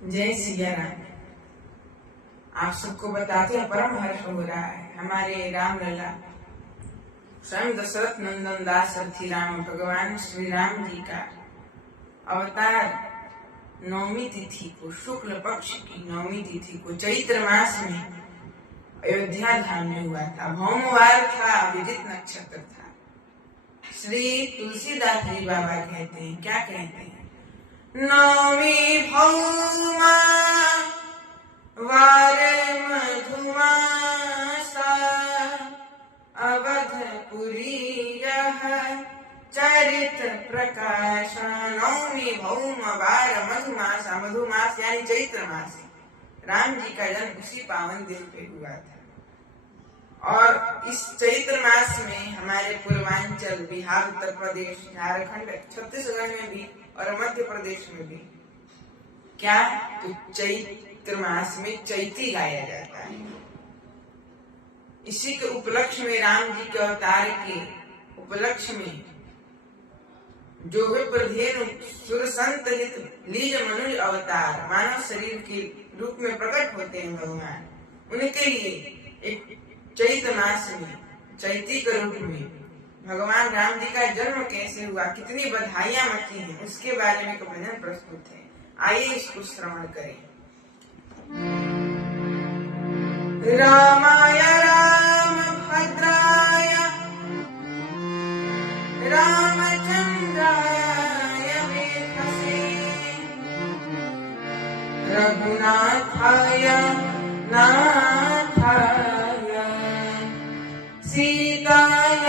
जय सिया राम। आप सबको बताते हैं परम हर्ष हो रहा है। हमारे राम लला स्वयं दशरथ नंदन दास अर्थी राम भगवान श्री राम जी का अवतार नवमी तिथि को, शुक्ल पक्ष की नवमी तिथि को चैत्र मास में अयोध्या धाम में हुआ था। भौमवार था, विदित नक्षत्र था। श्री तुलसीदास जी बाबा कहते हैं, क्या कहते हैं? नवमी भौमा वार मधुमासा अवधपुरी यह चरित प्रकाश। नवमी भौम वार मधुमासा, मधुमास यानी चैत्र मास। राम जी का जन्म उसी पावन दिन पे हुआ था। और इस चैत्र मास में हमारे पूर्वांचल, बिहार, उत्तर प्रदेश, झारखंड, छत्तीसगढ़ में भी और मध्य प्रदेश में भी क्या, तो चैत्र मास में चैती गाया जाता है। इसी के उपलक्ष्य में, राम जी के अवतार के उपलक्ष्य में जो वे प्रधेनु सुर संत हित लीज मनुज अवतार मानव शरीर के रूप में प्रकट होते हैं भगवान, उनके लिए एक चैत्र मास में चैती के रूप में भगवान राम जी का जन्म कैसे हुआ, कितनी बधाइयां मची हैं, उसके बारे में एक भजन प्रस्तुत है। आइए इसको श्रवण करें। रामाय राम भद्राय रामचंद्राय वेधसे रघुनाथाय नाथाय सीताय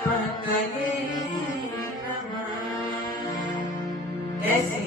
पतये नमः। कैसे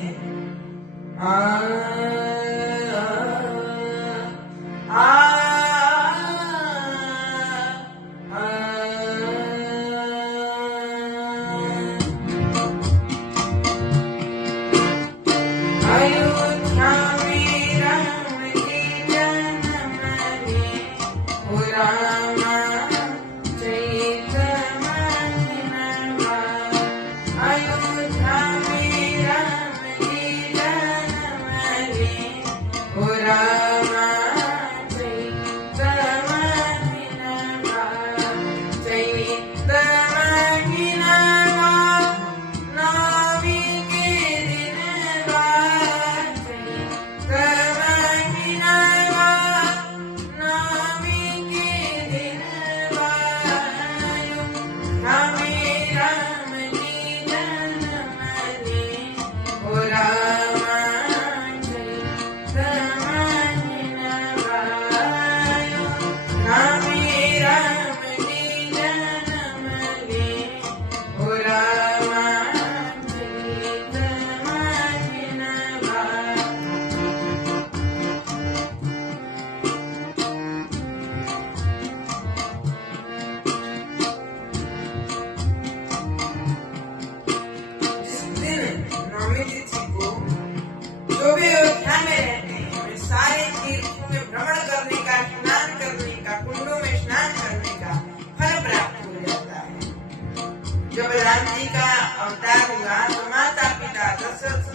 जब राम जी का अवतार हुआ तो माता पिता दशरथ,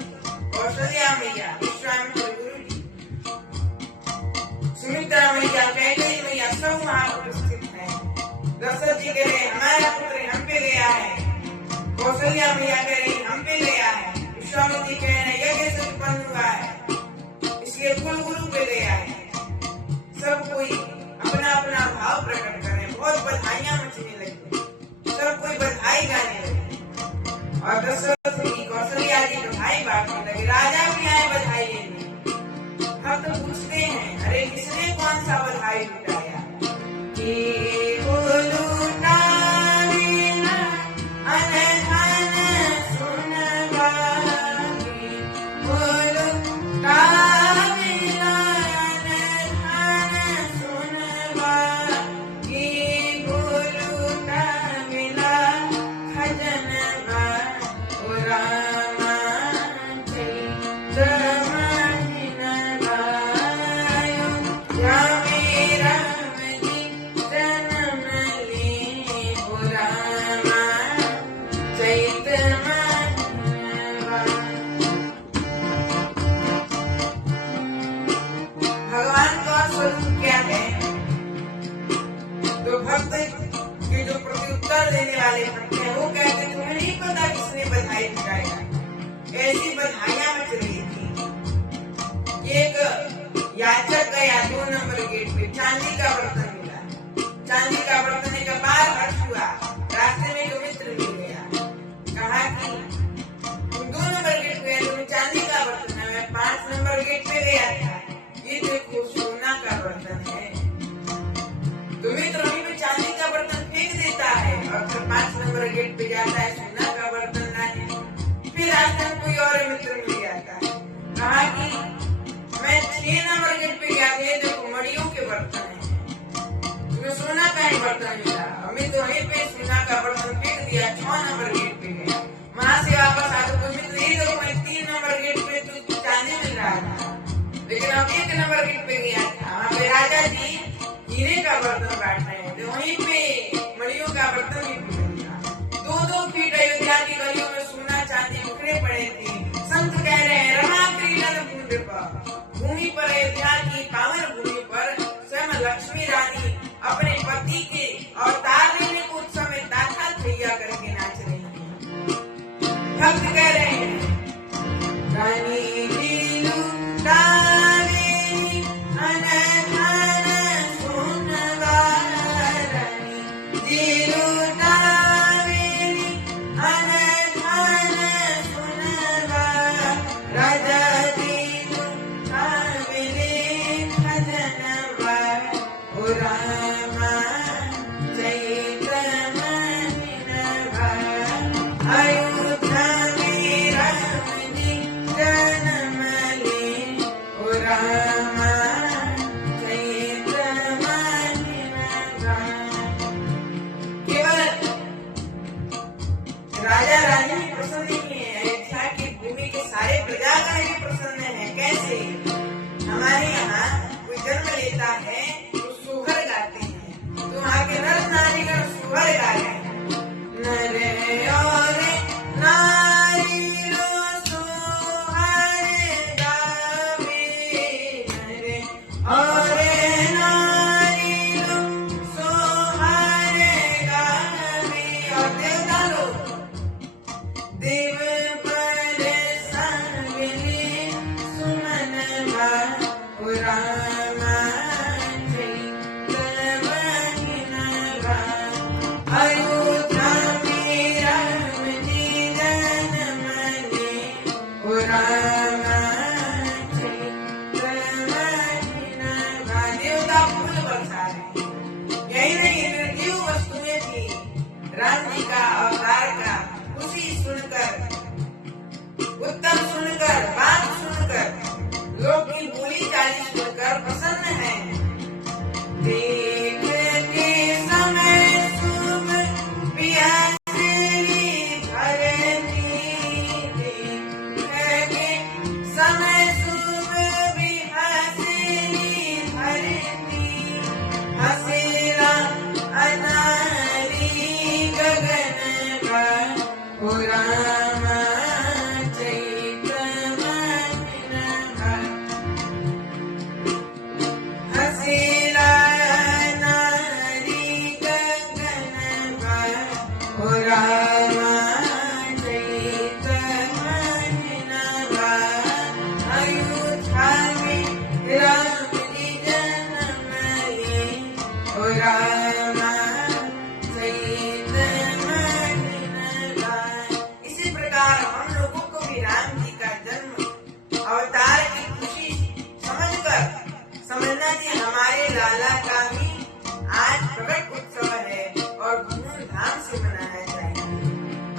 कौशल्या मैया, विश्वामित्र गुरु जी, सुमित्रा मैया, कैकेयी मैया सब वहाँ उपस्थित है। दशरथ जी कह रहे हमारा पुत्र हम पे गया है, कौशल्या मैया कह रही हम पे गया है, विश्वामित्र जी कह रहे यज्ञ से उत्पन्न हुआ है इसलिए कुल गुरु पे गया है। सब कोई अपना अपना भाव प्रकट कर रहे, बहुत बधाइयां मचने लगी, सब कोई बधाई गाने लगे। और दशरथ जी, कौशल्या जी तो भाई बांटने लगे, राजा भी आए बधाई लेने। हम तो पूछते हैं, अरे किसने कौन सा बधाई लुटाया? कि नंबर गेट पे गया था। वहाँ पे राजा जी हीरे का बर्तन बांट रहे थे, वहीं पे मणियों का बर्तन भी टूटा था। 2-2 फीट अयोध्या की गलियों में सोना चांदी बिखरे पड़े थे। संत कह रहे हैं रमा क्रीडन भूमि पर, भूमि पर अयोध्या की पावन भूमि पर स्वयं लक्ष्मी रानी अपने पति के अवतार लेने को उत्सव में ताथा थैया करके नाच रही है। भक्त कह रहे हैं रानी जी लुटावेली अनधन सोनवा, रानी जी लुटावेली अनधन सोनवा, राजा जी लुटावेली खजनवा, ओ रामा चैत्र महीनवा, अयोध्या में राम जी जन्म ले, ओ रामा चैत्र महीनवा। केवल राजा रानी भी प्रसन्न नहीं है, अयोध्या की भूमि के सारे प्रजागण भी प्रसन्न है। कैसे? हमारे यहाँ कोई जन्म लेता है तो सोहर गाते हैं, तो वहाँ के नर नारीगण सोहर गा रहे हैं। नर और नारी रो सोहर गावे, नर और नारी रो सोहर गावे, और देवता लोग देव पर सांगले सुमनवा, ओ रामा चैत्र महीनवा, अयोध्या में राम जी जन्म ले, ओ रामा चैत्र महीनवा। देवता फूल बरसा रहे हैं। यही नहीं, निर्जीव वस्तुएं भी राम जी का अवतार का खुशी सुनकर, उत्तम सुनकर, बात सुनकर, लोग की बोली चाली सुनकर प्रसन्न है। देखते समय शुभ प्यासरी धरती, देखते समय शुभ प्यासरी धरती, हसेला अनारी गगनवा, ओ रामा चैत्र महीनवा, हसेला अनारी गगनवा, ओ रामा चैत्र महीनवा, अयोध्या में राम जी जन्म ले, ओ रामा चैत्र महीनवा। इसी प्रकार हम लोगों को भी राम जी का जन्म अवतार की खुशी समझना कि हमारे लाला का भी आज प्रकट उत्सव है और धूमधाम से मनाया जाएगा।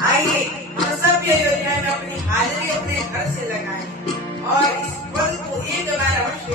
आइए हम सब भी अयोध्या में अपनी हाजिरी अपने घर से लगाएं और इस पल को एक बार अवश्य